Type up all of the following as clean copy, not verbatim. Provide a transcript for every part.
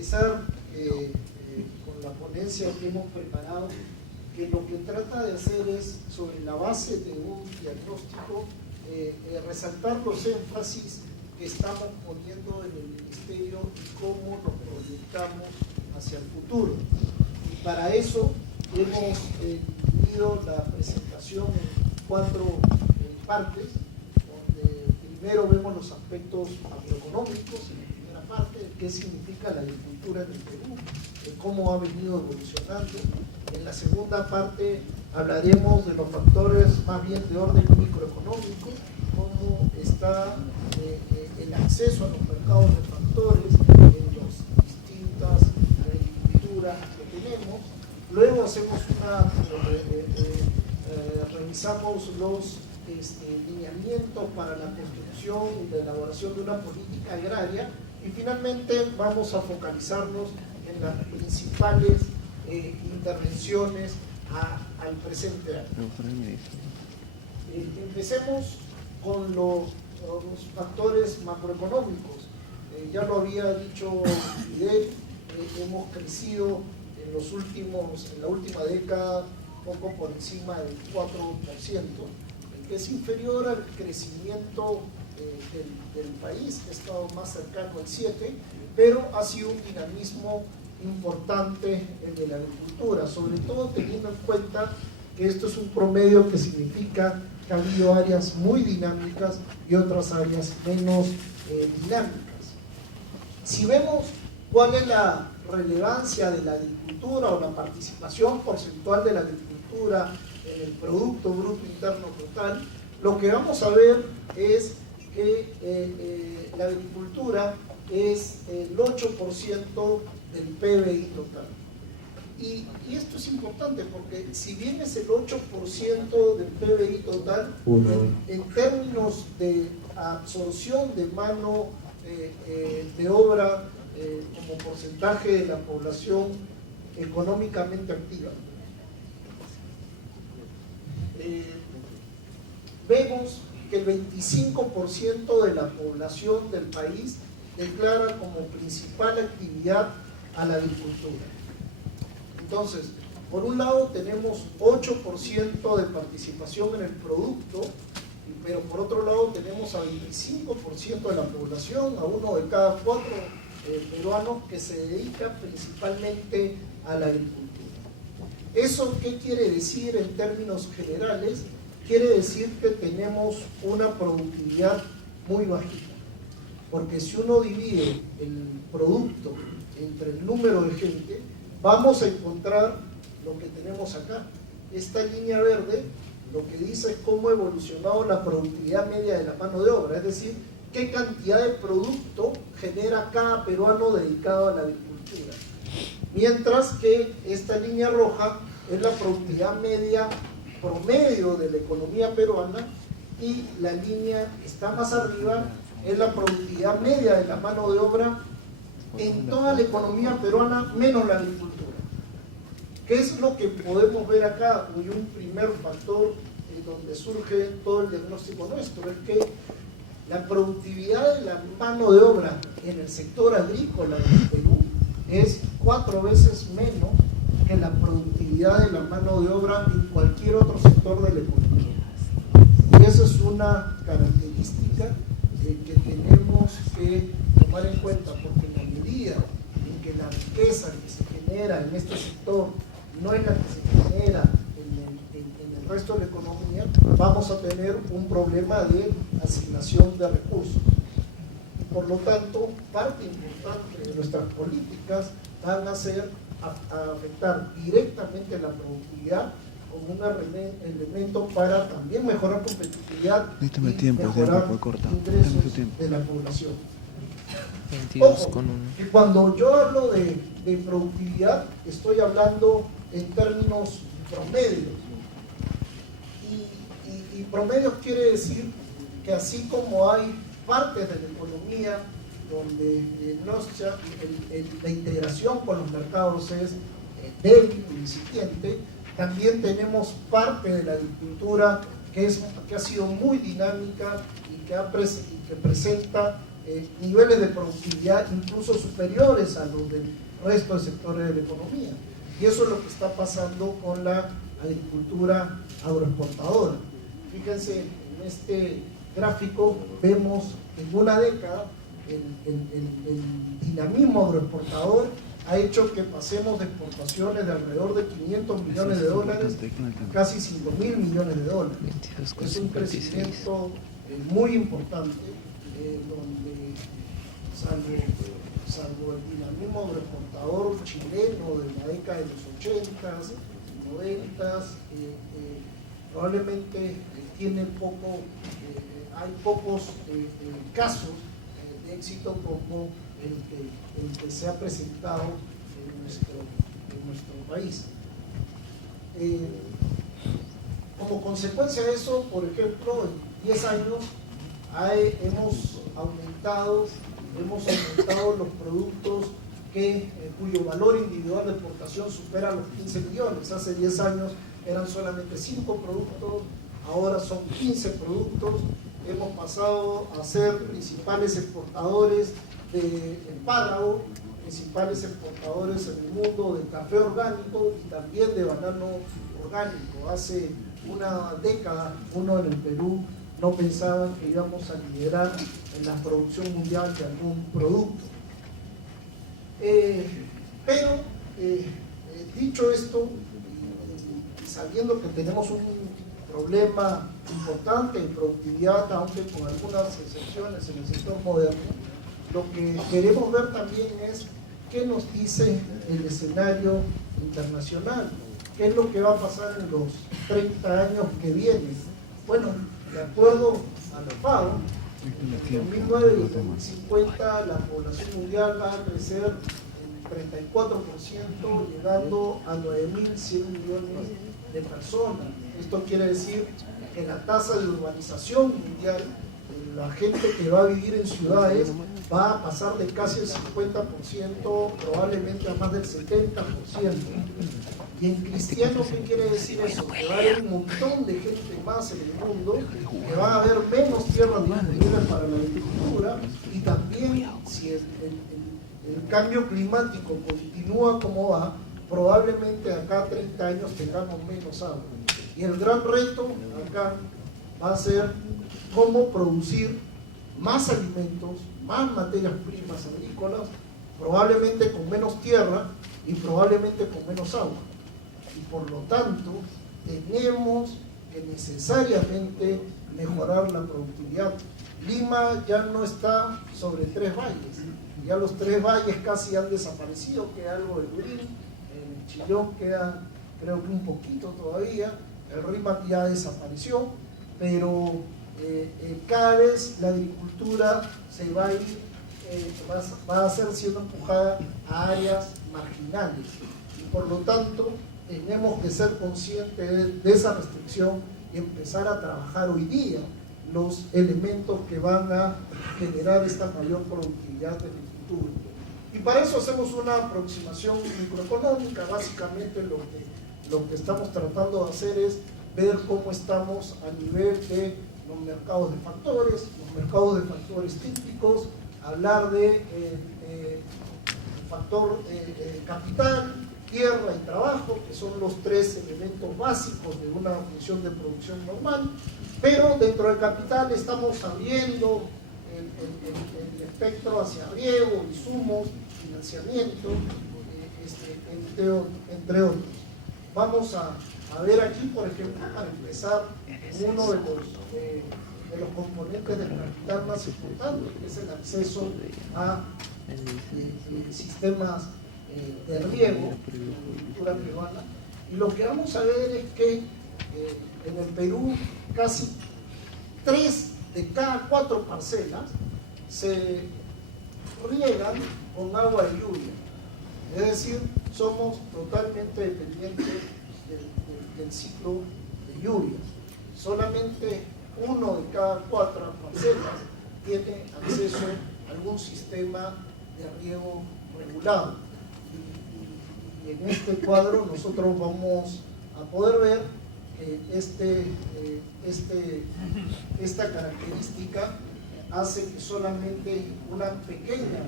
Empezar con la ponencia que hemos preparado, que lo que trata de hacer es, sobre la base de un diagnóstico, resaltar los énfasis que estamos poniendo en el Ministerio y cómo nos proyectamos hacia el futuro. Y para eso hemos dividido la presentación en 4 partes, donde primero vemos los aspectos macroeconómicos en la primera parte, qué significa la agricultura en el Perú, cómo ha venido evolucionando. En la segunda parte hablaremos de los factores más bien de orden microeconómico, cómo está el acceso a los mercados de factores en las distintas agriculturas que tenemos. Luego hacemos revisamos los lineamientos para la construcción y la elaboración de una política agraria, y finalmente vamos a focalizarnos en las principales intervenciones al presente año. Empecemos con los factores macroeconómicos. Ya lo había dicho Fidel, hemos crecido en la última década poco por encima del 4%, que es inferior al crecimiento del país, que ha estado más cercano al 7%, pero ha sido un dinamismo importante el de la agricultura, sobre todo teniendo en cuenta que esto es un promedio que significa que ha habido áreas muy dinámicas y otras áreas menos dinámicas. Si vemos cuál es la relevancia de la agricultura o la participación porcentual de la agricultura en el Producto Bruto Interno Total, lo que vamos a ver es que la agricultura es el 8% del PBI total. Y esto es importante porque si bien es el 8% del PBI total, en términos de absorción de mano de obra como porcentaje de la población económicamente activa, vemos que el 25% de la población del país declara como principal actividad a la agricultura. Entonces, por un lado tenemos 8% de participación en el producto, pero por otro lado tenemos a 25% de la población, a 1 de cada 4 peruanos que se dedica principalmente a la agricultura. ¿Eso qué quiere decir en términos generales? Quiere decir que tenemos una productividad muy bajita, porque si uno divide el producto entre el número de gente, vamos a encontrar lo que tenemos acá. Esta línea verde lo que dice es cómo ha evolucionado la productividad media de la mano de obra, es decir, qué cantidad de producto genera cada peruano dedicado a la agricultura. Mientras que esta línea roja es la productividad media promedio de la economía peruana, y la línea que está más arriba es la productividad media de la mano de obra en toda la economía peruana menos la agricultura. ¿Qué es lo que podemos ver acá? Y un primer factor donde surge todo el diagnóstico nuestro es que la productividad de la mano de obra en el sector agrícola del Perú es 4 veces menos que la productividad de la mano de obra en cualquier otro sector de la economía. Y esa es una característica que tenemos que tomar en cuenta, porque en la medida en que la riqueza que se genera en este sector no es la que se genera en el resto de la economía, vamos a tener un problema de asignación de recursos. Y por lo tanto, parte importante de nuestras políticas van a ser a afectar directamente la productividad como un elemento para también mejorar competitividad y mejorar ingresos de la población. Ojo, que cuando yo hablo de productividad estoy hablando en términos promedios, y promedios quiere decir que así como hay partes de la economía donde la integración con los mercados es débil o incipiente, también tenemos parte de la agricultura que ha sido muy dinámica y que presenta niveles de productividad incluso superiores a los del resto de sectores de la economía. Y eso es lo que está pasando con la agricultura agroexportadora. Fíjense, en este gráfico vemos en una década el dinamismo agroexportador ha hecho que pasemos de exportaciones de alrededor de 500 millones de dólares a casi 5.000 millones de dólares. Es un crecimiento muy importante, donde salvo el dinamismo agroexportador chileno de la década de los 80s, 90s, probablemente tiene hay pocos casos de éxito como el que se ha presentado en nuestro país. Como consecuencia de eso, por ejemplo, en 10 años hemos aumentado los productos cuyo valor individual de exportación supera los 15 millones. Hace 10 años eran solamente 5 productos, ahora son 15 productos. Hemos pasado a ser principales exportadores de espárrago, principales exportadores en el mundo de café orgánico y también de banano orgánico. Hace una década, uno en el Perú no pensaban que íbamos a liderar en la producción mundial de algún producto. Pero dicho esto, y sabiendo que tenemos un problema importante en productividad, aunque con algunas excepciones en el sector moderno, lo que queremos ver también es qué nos dice el escenario internacional, qué es lo que va a pasar en los 30 años que vienen. Bueno, de acuerdo a la FAO, en 2009 y 2050 la población mundial va a crecer en 34%, llegando a 9.100 millones de personas. Esto quiere decir que la tasa de urbanización mundial, la gente que va a vivir en ciudades, va a pasar de casi el 50%, probablemente a más del 70%. Y en cristiano, ¿qué quiere decir eso? Que va a haber un montón de gente más en el mundo, que va a haber menos tierras disponibles para la agricultura, y también si el cambio climático continúa como va, probablemente acá a 30 años tengamos menos agua. Y el gran reto acá va a ser cómo producir más alimentos, más materias primas agrícolas, probablemente con menos tierra y probablemente con menos agua. Y por lo tanto, tenemos que necesariamente mejorar la productividad. Lima ya no está sobre 3 valles, ya los 3 valles casi han desaparecido, queda algo de Lurín, en Chillón queda creo que un poquito todavía, el Rímac ya desapareció, pero cada vez la agricultura se va a ir, va a ser siendo empujada a áreas marginales, y por lo tanto tenemos que ser conscientes de esa restricción y empezar a trabajar hoy día los elementos que van a generar esta mayor productividad en el futuro. Y para eso hacemos una aproximación microeconómica. Básicamente lo que estamos tratando de hacer es ver cómo estamos a nivel de los mercados de factores, típicos, hablar de factor capital, tierra y trabajo, que son los 3 elementos básicos de una función de producción normal, pero dentro del capital estamos abriendo el espectro hacia riego, insumos, financiamiento, entre otros. Vamos a ver aquí, por ejemplo, para empezar, uno de los componentes del capital más importantes, que es el acceso a sistemas de riego, de la agricultura peruana. Y lo que vamos a ver es que en el Perú casi 3 de cada 4 parcelas se riegan con agua de lluvia. Es decir, somos totalmente dependientes del ciclo de lluvia. Solamente 1 de cada 4 parcelas tiene acceso a algún sistema de riego regulado. Y en este cuadro nosotros vamos a poder ver que esta característica hace que solamente una pequeña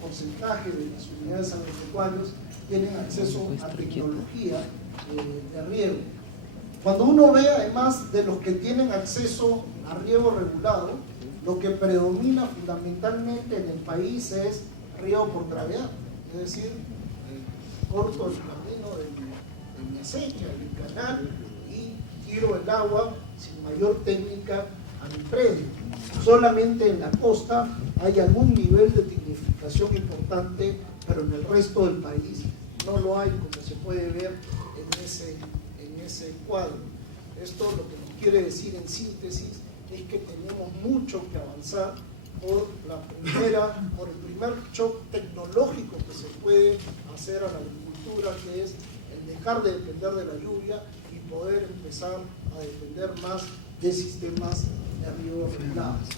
porcentaje de las unidades agropecuarias tienen acceso a tecnología de riego. Cuando uno ve, además de los que tienen acceso a riego regulado, lo que predomina fundamentalmente en el país es riego por gravedad, es decir, corto el camino de mi acequia, del canal, y tiro el agua sin mayor técnica a mi predio. Solamente en la costa hay algún nivel de tecnificación importante, pero en el resto del país no lo hay, como se puede ver en ese cuadro. Esto lo que nos quiere decir en síntesis es que tenemos mucho que avanzar por el primer shock tecnológico que se puede hacer a la agricultura, que es el dejar de depender de la lluvia y poder empezar a depender más de sistemas de riego regulados.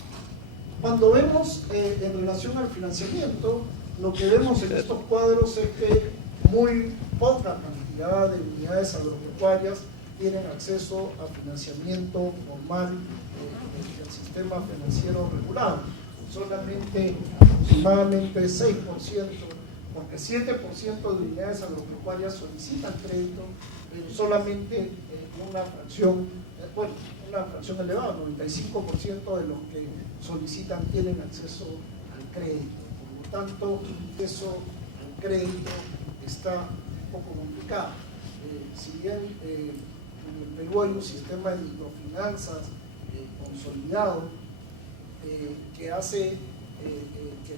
Cuando vemos en relación al financiamiento, lo que vemos en estos cuadros es que muy poca cantidad de unidades agropecuarias tienen acceso a financiamiento normal del sistema financiero regulado. Solamente aproximadamente 6%, porque 7% de unidades agropecuarias solicitan crédito, pero solamente una fracción elevada, 95% de los que solicitan tienen acceso al crédito. Por lo tanto, eso al crédito está un poco complicado. Si bien en el Perú hay un sistema de microfinanzas consolidado que hace que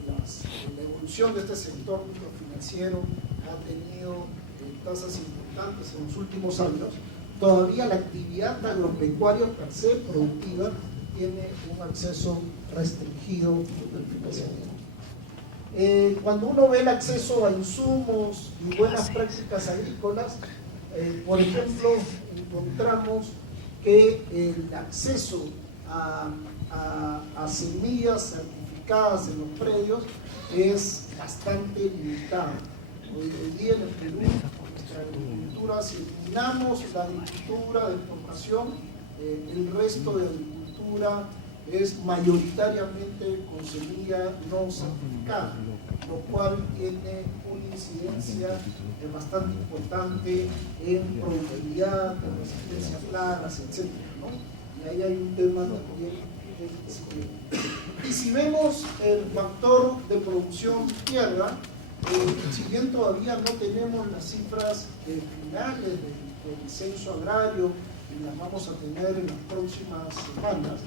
la evolución de este sector microfinanciero ha tenido tasas importantes en los últimos años, todavía la actividad agropecuaria per se productiva tiene un acceso restringido al financiamiento. Cuando uno ve el acceso a insumos y buenas prácticas agrícolas, por ejemplo, encontramos que el acceso a semillas certificadas en los predios es bastante limitado. Hoy día en el Perú, nuestra agricultura, si eliminamos la agricultura de exportación, el resto de agricultura es mayoritariamente con semilla no certificada, lo cual tiene una incidencia bastante importante en productividad, en resistencia a plagas, etc., ¿no? Y ahí hay un tema también. Y si vemos el factor de producción tierra, si bien todavía no tenemos las cifras finales del censo agrario y las vamos a tener en las próximas semanas,